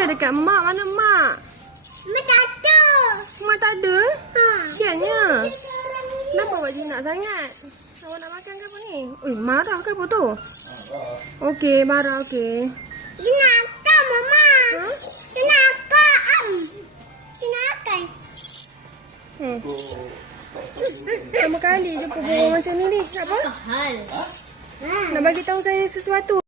Pergilah dekat mak. Mana mak? Mak tak ada. Mak tak ada? Ha. Siannya. Kenapa awak jinak sangat? Awak nak makan ke apa ni? Ui, marah ke apa tu? Okey, marah okey. Dia nak makan, Mama. Ha? Dia nak makan. Dia nak makan. Pertama kali je berbual macam ni ni. Nak apa? Hal. Nak bagi tahu saya sesuatu.